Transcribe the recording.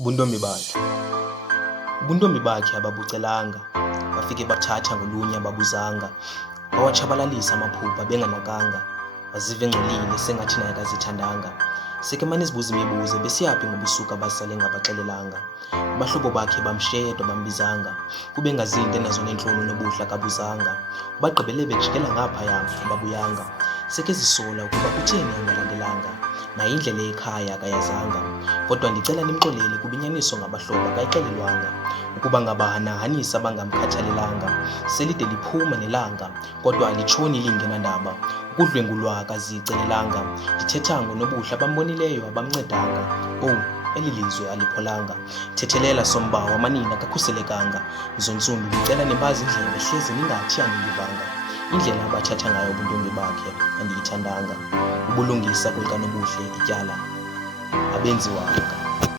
Ubuntombi bakhe. Ubuntombi bakhe ababucelanga, bafike bathatha ngolunya ababuzanga, bawatshabalalisa amaphupha benganakanga, baziva engcolile sengathi naye akazithandanga. Seke mane sibuza imibuzo, besiyaphi ngobusuku abasale ngabaxelelanga. Abahlobo bakhe bamshiyedwa bambizanga, kube engazinto enazo neentloni nobuhle akabuzanga. Bagqibele bejikela ngaphaya ababuyanga, seke zisola ukuba kutheni angalandelanga, naye indlela ekhaya akayazanga. Kodwa ndicela nimxolele kuba inyaniso ngabahlobo akayixelelwanga, ukuba ngabanahanisa bangamkhathalelanga. Selide liphuma nelanga, kodwa alitshoni lingenandaba, ukudlwengulwa akazicelelanga. Ndithetha ngonobuhle abambonileyo abamncedanga, owu eli lizwe alipholanga. Thethelela sombawa amanina akakhuselekanga, zontsundu ndicela nibazi indlela behlezi ningathi andindivanga. Indlela abathatha ngayo ubuntombi bakhe andiyithandanga, ubulungisa kwelikanobuhle ityala abenziwanga.